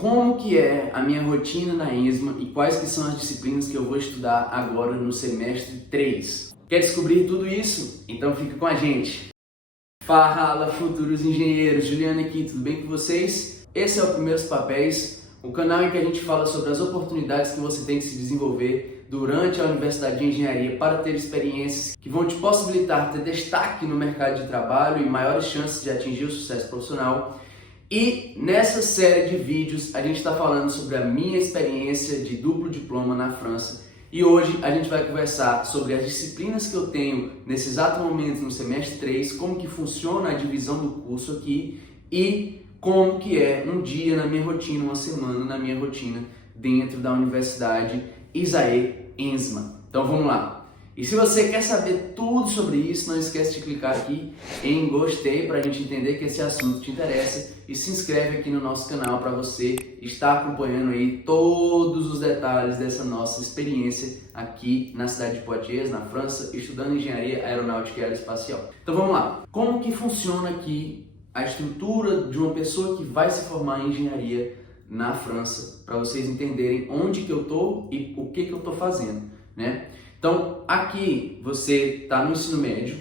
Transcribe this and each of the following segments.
Como que é a minha rotina na ESMA e quais que são as disciplinas que eu vou estudar agora no semestre 3? Quer descobrir tudo isso? Então fica com a gente! Fala, futuros engenheiros! Juliana aqui, tudo bem com vocês? Esse é o Primeiros Papéis, o canal em que a gente fala sobre as oportunidades que você tem de se desenvolver durante a Universidade de Engenharia para ter experiências que vão te possibilitar ter destaque no mercado de trabalho e maiores chances de atingir o sucesso profissional. E nessa série de vídeos a gente está falando sobre a minha experiência de duplo diploma na França. E hoje a gente vai conversar sobre as disciplinas que eu tenho nesse exato momento no semestre 3, como que funciona a divisão do curso aqui e como que é um dia na minha rotina, uma semana na minha rotina dentro da Universidade ISAE ESMA. Então vamos lá! E se você quer saber tudo sobre isso, não esquece de clicar aqui em gostei para a gente entender que esse assunto te interessa e se inscreve aqui no nosso canal para você estar acompanhando aí todos os detalhes dessa nossa experiência aqui na cidade de Poitiers, na França, estudando engenharia aeronáutica e aeroespacial. Então vamos lá! Como que funciona aqui a estrutura de uma pessoa que vai se formar em engenharia na França, para vocês entenderem onde que eu tô e o que eu tô fazendo, né? Então, aqui você está no ensino médio,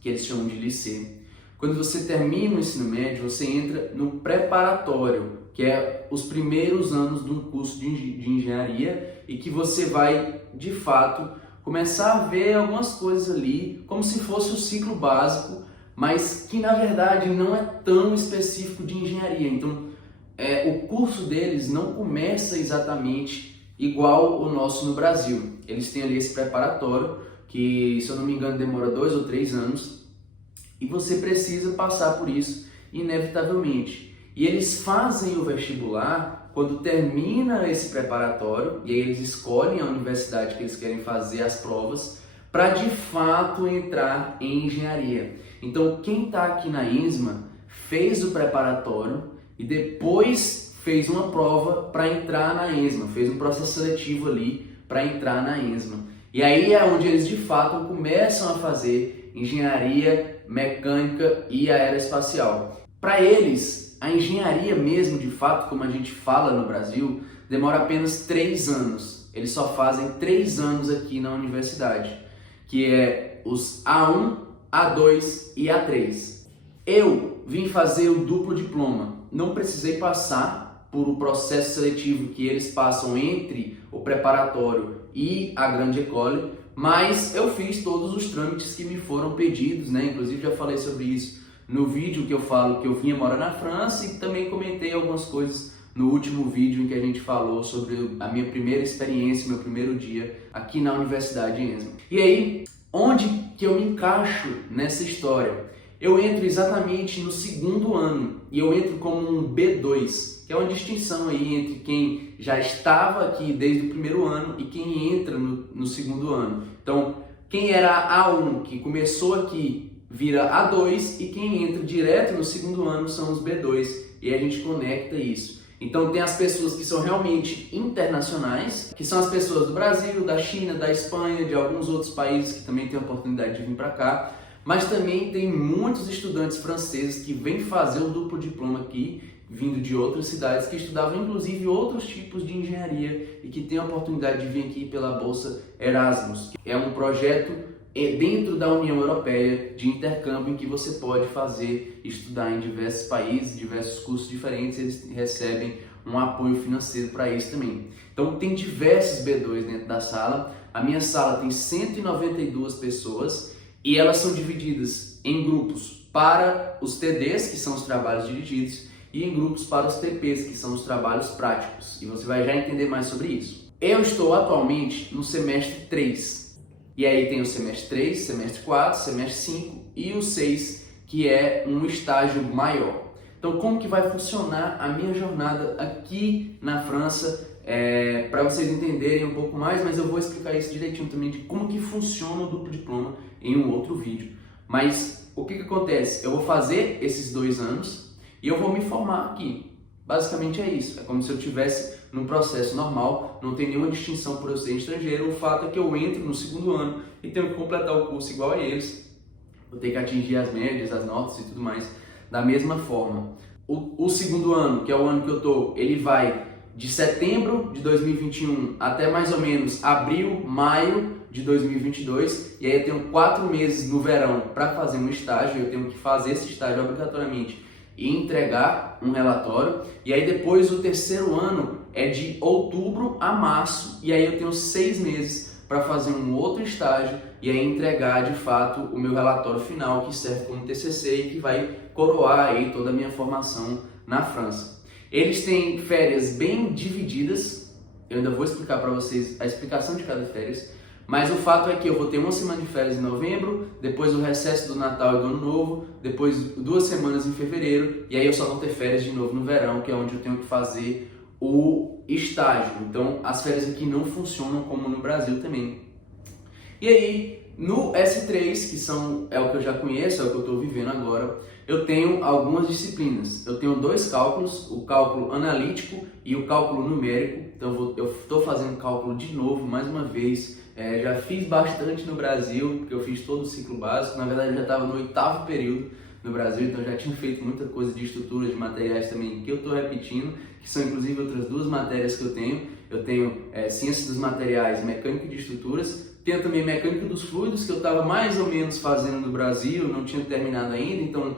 que eles chamam de lycée. Quando você termina o ensino médio, você entra no preparatório, que é os primeiros anos do curso de engenharia e que você vai, de fato, começar a ver algumas coisas ali, como se fosse o ciclo básico, mas que na verdade não é tão específico de engenharia. Então, o curso deles não começa exatamente igual o nosso no Brasil. Eles têm ali esse preparatório que, se eu não me engano, demora 2 ou 3 anos e você precisa passar por isso inevitavelmente. E eles fazem o vestibular quando termina esse preparatório e aí eles escolhem a universidade que eles querem fazer as provas para de fato entrar em engenharia. Então quem está aqui na ESMA fez o preparatório e depois fez uma prova para entrar na ESMA, fez um processo seletivo ali para entrar na ESMA. E aí é onde eles de fato começam a fazer engenharia mecânica e aeroespacial. Para eles, a engenharia mesmo de fato, como a gente fala no Brasil, demora apenas 3 anos. Eles só fazem 3 anos aqui na universidade, que é os A1, A2 e A3. Eu vim fazer o duplo diploma, não precisei passar por o processo seletivo que eles passam entre o preparatório e a grande école, mas eu fiz todos os trâmites que me foram pedidos, né? Inclusive já falei sobre isso no vídeo que eu falo que eu vinha morar na França e também comentei algumas coisas no último vídeo em que a gente falou sobre a minha primeira experiência, meu primeiro dia aqui na Universidade ESMA. E aí, onde que eu me encaixo nessa história? Eu entro exatamente no segundo ano e eu entro como um B2, que é uma distinção aí entre quem já estava aqui desde o primeiro ano e quem entra no segundo ano. Então, quem era A1, que começou aqui, vira A2 e quem entra direto no segundo ano são os B2 e a gente conecta isso. Então, tem as pessoas que são realmente internacionais, que são as pessoas do Brasil, da China, da Espanha, de alguns outros países que também têm a oportunidade de vir para cá. Mas também tem muitos estudantes franceses que vêm fazer o duplo diploma aqui, vindo de outras cidades, que estudavam inclusive outros tipos de engenharia e que têm a oportunidade de vir aqui pela Bolsa Erasmus. É um projeto dentro da União Europeia de intercâmbio em que você pode estudar em diversos países, diversos cursos diferentes, eles recebem um apoio financeiro para isso também. Então tem diversos B2 dentro da sala, a minha sala tem 192 pessoas, e elas são divididas em grupos para os TDs, que são os trabalhos dirigidos, e em grupos para os TPs, que são os trabalhos práticos. E você vai já entender mais sobre isso. Eu estou atualmente no semestre 3. E aí tem o semestre 3, semestre 4, semestre 5 e o 6, que é um estágio maior. Então como que vai funcionar a minha jornada aqui na França? Para vocês entenderem um pouco mais, mas eu vou explicar isso direitinho também de como que funciona o duplo diploma em um outro vídeo. Mas o que acontece? Eu vou fazer esses 2 anos e eu vou me formar aqui. Basicamente é isso. É como se eu estivesse num processo normal, não tem nenhuma distinção por eu ser estrangeiro. O fato é que eu entro no segundo ano e tenho que completar o curso igual a eles. Vou ter que atingir as médias, as notas e tudo mais da mesma forma. O segundo ano, que é o ano que eu tô, ele vai de setembro de 2021 até mais ou menos abril, maio de 2022, e aí eu tenho 4 meses no verão para fazer um estágio. Eu tenho que fazer esse estágio obrigatoriamente e entregar um relatório. E aí depois o terceiro ano é de outubro a março, e aí eu tenho 6 meses para fazer um outro estágio e aí entregar de fato o meu relatório final, que serve como TCC e que vai coroar aí toda a minha formação na França. Eles têm férias bem divididas, eu ainda vou explicar para vocês a explicação de cada férias, mas o fato é que eu vou ter uma semana de férias em novembro, depois o recesso do Natal e do Ano Novo, depois 2 semanas em fevereiro, e aí eu só vou ter férias de novo no verão, que é onde eu tenho que fazer o estágio. Então as férias aqui não funcionam como no Brasil também. E aí, no S3, que é o que eu já conheço, é o que eu estou vivendo agora, eu tenho algumas disciplinas. Eu tenho 2 cálculos, o cálculo analítico e o cálculo numérico. Então eu estou fazendo cálculo de novo, mais uma vez. Já fiz bastante no Brasil, porque eu fiz todo o ciclo básico. Na verdade, eu já estava no 8º período no Brasil, então já tinha feito muita coisa de estrutura de materiais também, que eu estou repetindo, que são inclusive outras 2 matérias que eu tenho. Eu tenho Ciência dos Materiais, Mecânica de Estruturas. Tenho também Mecânica dos Fluidos, que eu estava mais ou menos fazendo no Brasil, não tinha terminado ainda, então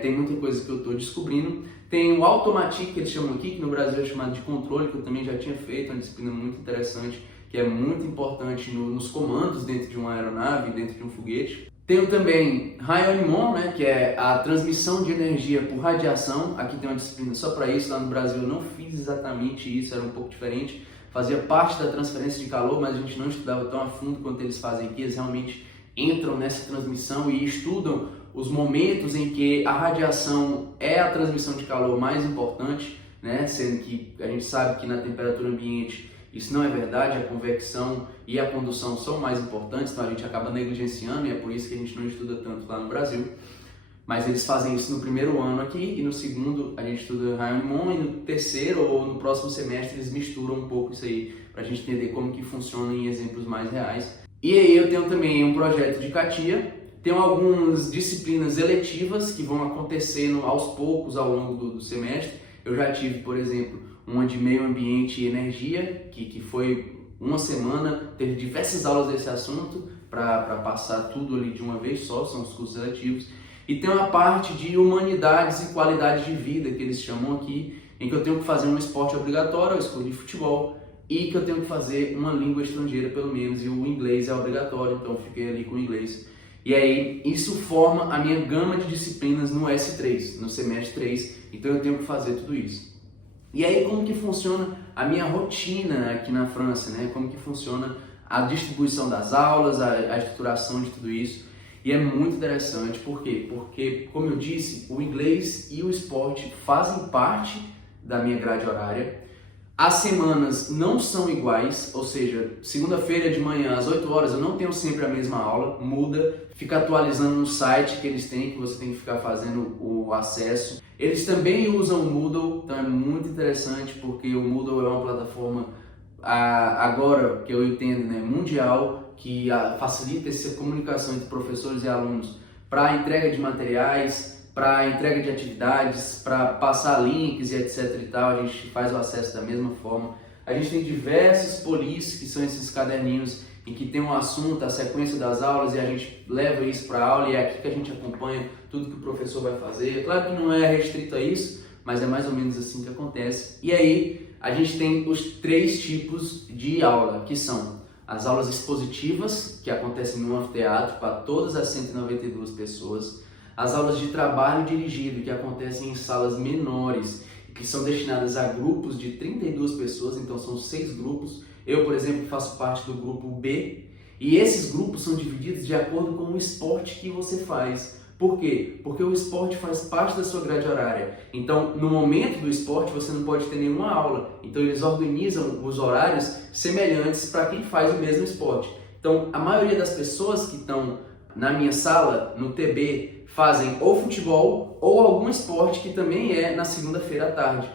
tem muita coisa que eu estou descobrindo. Tem o Automatic, que eles chamam aqui, que no Brasil é chamado de controle, que eu também já tinha feito, uma disciplina muito interessante, que é muito importante nos comandos dentro de uma aeronave, dentro de um foguete. Tenho também Rayonnement, né, que é a transmissão de energia por radiação. Aqui tem uma disciplina só para isso, lá no Brasil eu não fiz exatamente isso, era um pouco diferente. Fazia parte da transferência de calor, mas a gente não estudava tão a fundo quanto eles fazem aqui. Eles realmente entram nessa transmissão e estudam os momentos em que a radiação é a transmissão de calor mais importante, né? Sendo que a gente sabe que na temperatura ambiente isso não é verdade, a convecção e a condução são mais importantes, então a gente acaba negligenciando e é por isso que a gente não estuda tanto lá no Brasil. Mas eles fazem isso no primeiro ano aqui e no segundo a gente estuda Rayonnement, e no terceiro ou no próximo semestre eles misturam um pouco isso aí para a gente entender como que funciona em exemplos mais reais. E aí eu tenho também um projeto de CATIA, tenho algumas disciplinas eletivas que vão acontecendo aos poucos ao longo do semestre. Eu já tive, por exemplo, uma de meio ambiente e energia, que foi uma semana, teve diversas aulas desse assunto para passar tudo ali de uma vez só, são os cursos eletivos. E tem uma parte de humanidades e qualidade de vida, que eles chamam aqui, em que eu tenho que fazer um esporte obrigatório, eu escolhi futebol, e que eu tenho que fazer uma língua estrangeira pelo menos, e o inglês é obrigatório, então eu fiquei ali com o inglês. E aí isso forma a minha gama de disciplinas no S3, no semestre 3, então eu tenho que fazer tudo isso. E aí como que funciona a minha rotina aqui na França, né? Como que funciona a distribuição das aulas, a estruturação de tudo isso. E é muito interessante, por quê? Porque, como eu disse, o inglês e o esporte fazem parte da minha grade horária. As semanas não são iguais, ou seja, segunda-feira de manhã às 8 horas eu não tenho sempre a mesma aula, muda, fica atualizando no site que eles têm, que você tem que ficar fazendo o acesso. Eles também usam o Moodle, então é muito interessante porque o Moodle é uma plataforma, agora que eu entendo, né, mundial, que facilita essa comunicação entre professores e alunos para a entrega de materiais, para a entrega de atividades, para passar links e etc e tal. A gente faz o acesso da mesma forma. A gente tem diversos polis, que são esses caderninhos em que tem um assunto, a sequência das aulas, e a gente leva isso para a aula e é aqui que a gente acompanha tudo que o professor vai fazer. Claro que não é restrito a isso, mas é mais ou menos assim que acontece. E aí a gente tem os 3 tipos de aula, que são as aulas expositivas, que acontecem no anfiteatro para todas as 192 pessoas, as aulas de trabalho dirigido, que acontecem em salas menores, que são destinadas a grupos de 32 pessoas, então são 6 grupos. Eu, por exemplo, faço parte do grupo B, e esses grupos são divididos de acordo com o esporte que você faz. Por quê? Porque o esporte faz parte da sua grade horária. Então, no momento do esporte, você não pode ter nenhuma aula. Então, eles organizam os horários semelhantes para quem faz o mesmo esporte. Então, a maioria das pessoas que estão na minha sala, no TB, fazem ou futebol ou algum esporte que também é na segunda-feira à tarde.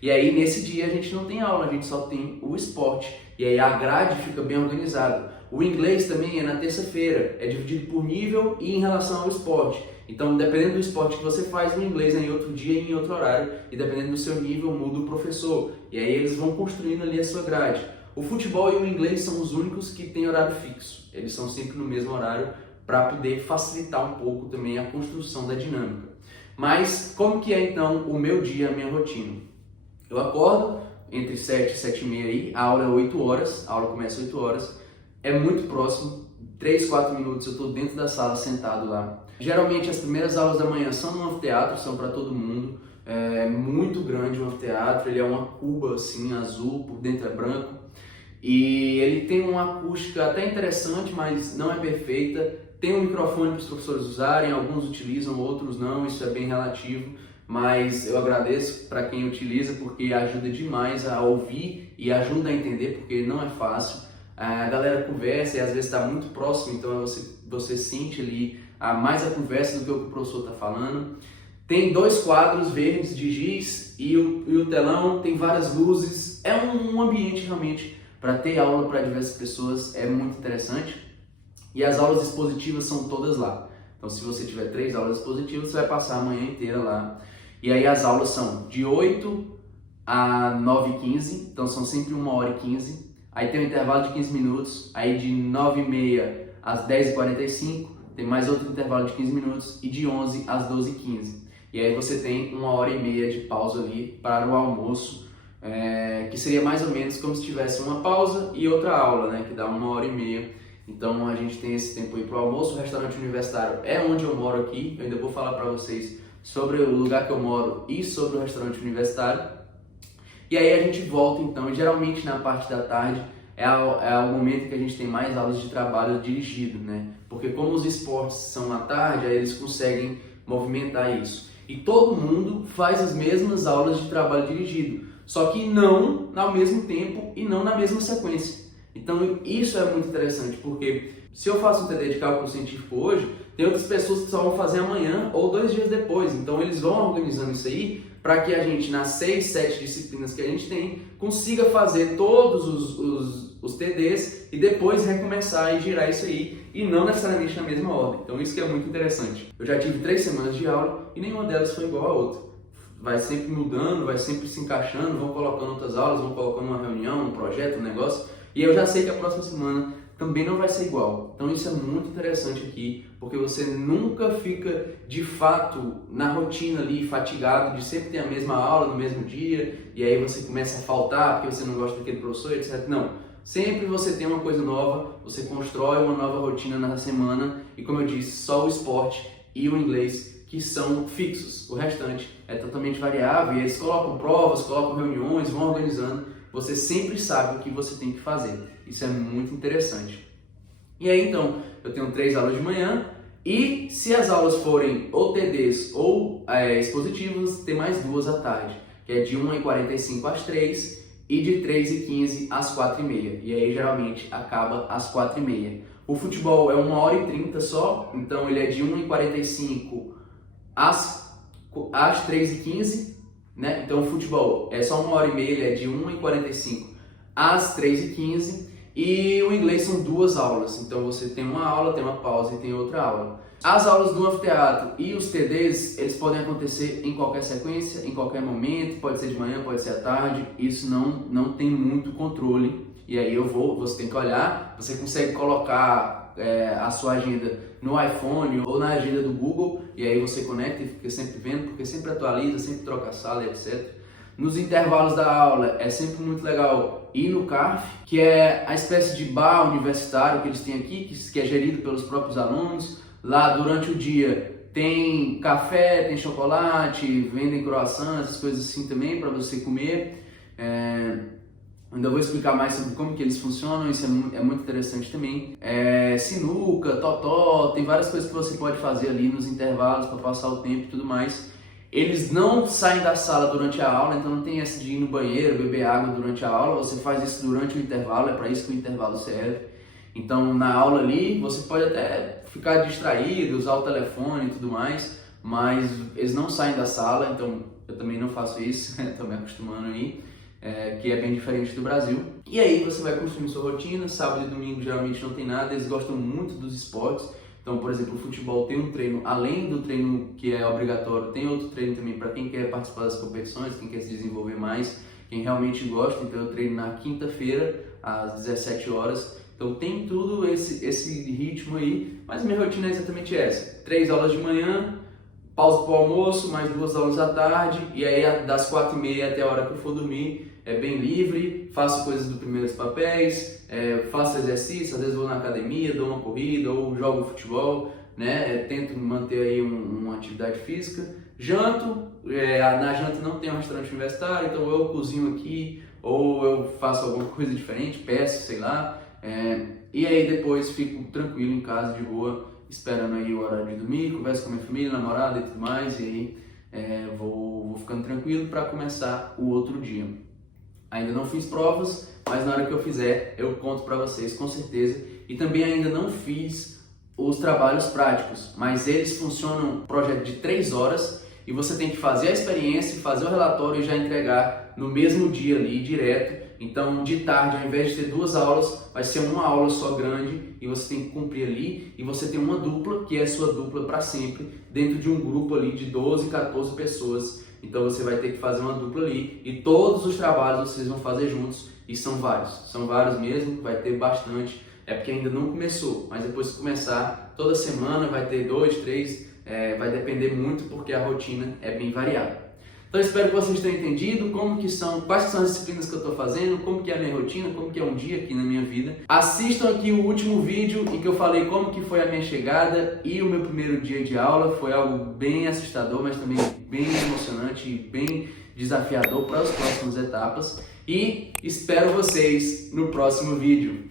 E aí, nesse dia, a gente não tem aula, a gente só tem o esporte. E aí, a grade fica bem organizada. O inglês também é na terça-feira, é dividido por nível e em relação ao esporte. Então, dependendo do esporte que você faz, o inglês é em outro dia e em outro horário, e dependendo do seu nível, muda o professor. E aí eles vão construindo ali a sua grade. O futebol e o inglês são os únicos que têm horário fixo. Eles são sempre no mesmo horário para poder facilitar um pouco também a construção da dinâmica. Mas como que é então o meu dia, a minha rotina? Eu acordo entre 7 e 7 e meia aí, a aula é 8 horas, a aula começa às 8 horas, é muito próximo, 3, 4 minutos eu estou dentro da sala sentado lá. Geralmente as primeiras aulas da manhã são no anfiteatro, são para todo mundo, é muito grande o anfiteatro, ele é uma cuba assim, azul, por dentro é branco, e ele tem uma acústica até interessante, mas não é perfeita. Tem um microfone para os professores usarem, alguns utilizam, outros não, isso é bem relativo, mas eu agradeço para quem utiliza porque ajuda demais a ouvir e ajuda a entender, porque não é fácil. A galera conversa e às vezes está muito próximo, então você sente ali mais a conversa do que o que o professor está falando. Tem 2 quadros verdes de giz e o telão tem várias luzes, é um ambiente realmente para ter aula para diversas pessoas, é muito interessante. E as aulas expositivas são todas lá. Então, se você tiver 3 aulas expositivas, você vai passar a manhã inteira lá. E aí as aulas são de 8 a 9h15, então são sempre 1h15. Aí tem um intervalo de 15 minutos, aí de 9h30 às 10h45, tem mais outro intervalo de 15 minutos, e de 11 às 12h15. E aí você tem 1h30 de pausa ali para o almoço, que seria mais ou menos como se tivesse uma pausa e outra aula, né, que dá 1h30. Então a gente tem esse tempo aí para o almoço. O restaurante universitário é onde eu moro aqui, eu ainda vou falar para vocês sobre o lugar que eu moro e sobre o restaurante universitário. E aí a gente volta então, e geralmente na parte da tarde é o momento que a gente tem mais aulas de trabalho dirigido, né? Porque como os esportes são à tarde, aí eles conseguem movimentar isso. E todo mundo faz as mesmas aulas de trabalho dirigido, só que não ao mesmo tempo e não na mesma sequência. Então isso é muito interessante, porque se eu faço um TD de cálculo científico hoje, tem outras pessoas que só vão fazer amanhã ou 2 dias depois. Então eles vão organizando isso aí para que a gente, nas 6, 7 disciplinas que a gente tem, consiga fazer todos os TDs e depois recomeçar e girar isso aí, e não necessariamente na mesma ordem. Então isso que é muito interessante. Eu já tive 3 semanas de aula e nenhuma delas foi igual a outra. Vai sempre mudando, vai sempre se encaixando, vão colocando outras aulas, vão colocando uma reunião, um projeto, um negócio, e eu já sei que a próxima semana também não vai ser igual. Então isso é muito interessante aqui, porque você nunca fica de fato na rotina ali, fatigado de sempre ter a mesma aula no mesmo dia, e aí você começa a faltar porque você não gosta daquele professor, etc. Não, sempre você tem uma coisa nova, você constrói uma nova rotina na semana, e como eu disse, só o esporte e o inglês que são fixos. O restante é totalmente variável, e eles colocam provas, colocam reuniões, vão organizando. Você sempre sabe o que você tem que fazer. Isso é muito interessante. E aí então, eu tenho 3 aulas de manhã, e se as aulas forem ou TDs ou expositivas, tem mais 2 à tarde, que é de 1h45 às 3 e de 3h15 às 4h30. E aí geralmente acaba às 4h30. O futebol é 1h30 só, então ele é de 1h45 às 3h15. Né? Então o futebol é só 1h30, ele é de 1h45 às 3h15, e o inglês são 2 aulas, então você tem uma aula, tem uma pausa e tem outra aula. As aulas do anfiteatro e os TDs, eles podem acontecer em qualquer sequência, em qualquer momento, pode ser de manhã, pode ser à tarde, isso não tem muito controle, e aí você tem que olhar, você consegue colocar a sua agenda no iPhone ou na agenda do Google, e aí você conecta e fica sempre vendo, porque sempre atualiza, sempre troca a sala, etc. Nos intervalos da aula é sempre muito legal ir no CARF, que é a espécie de bar universitário que eles têm aqui, que é gerido pelos próprios alunos. Lá durante o dia tem café, tem chocolate, vendem croissants, essas coisas assim também para você comer. Ainda vou explicar mais sobre como que eles funcionam, isso é muito interessante também. Sinuca, totó, tem várias coisas que você pode fazer ali nos intervalos para passar o tempo e tudo mais. Eles não saem da sala durante a aula, então não tem essa de ir no banheiro, beber água durante a aula, você faz isso durante o intervalo, é para isso que o intervalo serve. Então na aula ali você pode até ficar distraído, usar o telefone e tudo mais, mas eles não saem da sala, então eu também não faço isso, estou me acostumando aí. Que é bem diferente do Brasil. E aí você vai construindo sua rotina, sábado e domingo geralmente não tem nada, eles gostam muito dos esportes, Então, por exemplo, o futebol tem um treino, além do treino que é obrigatório, tem outro treino também para quem quer participar das competições, quem quer se desenvolver mais, quem realmente gosta. Então eu treino na quinta-feira, às 17 horas. Então tem tudo esse ritmo aí, mas minha rotina é exatamente essa. 3 aulas de manhã, pausa para o almoço, mais 2 aulas à tarde, e aí das 4h30 até a hora que eu for dormir, é bem livre, faço coisas dos primeiros papéis, faço exercício, às vezes vou na academia, dou uma corrida ou jogo futebol, né? Tento manter aí uma atividade física. Janto, na janta não tem um restaurante universitário, então eu cozinho aqui, ou eu faço alguma coisa diferente, peço, sei lá, e aí depois fico tranquilo em casa, de boa, esperando aí o horário de dormir, converso com minha família, namorada e tudo mais, e aí vou ficando tranquilo para começar o outro dia. Ainda não fiz provas, mas na hora que eu fizer eu conto para vocês com certeza. E também ainda não fiz os trabalhos práticos, mas eles funcionam um projeto de 3 horas e você tem que fazer a experiência, fazer o relatório e já entregar no mesmo dia ali, direto. Então, de tarde, ao invés de ter 2 aulas, vai ser uma aula só grande e você tem que cumprir ali. E você tem uma dupla, que é a sua dupla para sempre, dentro de um grupo ali de 12, 14 pessoas. Então você vai ter que fazer uma dupla ali e todos os trabalhos vocês vão fazer juntos e são vários mesmo, vai ter bastante, porque ainda não começou, mas depois que começar, toda semana vai ter 2, 3, vai depender muito porque a rotina é bem variada. Então espero que vocês tenham entendido quais são as disciplinas que eu estou fazendo, como que é a minha rotina, como que é um dia aqui na minha vida. Assistam aqui o último vídeo em que eu falei como que foi a minha chegada e o meu primeiro dia de aula. Foi algo bem assustador, mas também bem emocionante e bem desafiador para as próximas etapas. E espero vocês no próximo vídeo.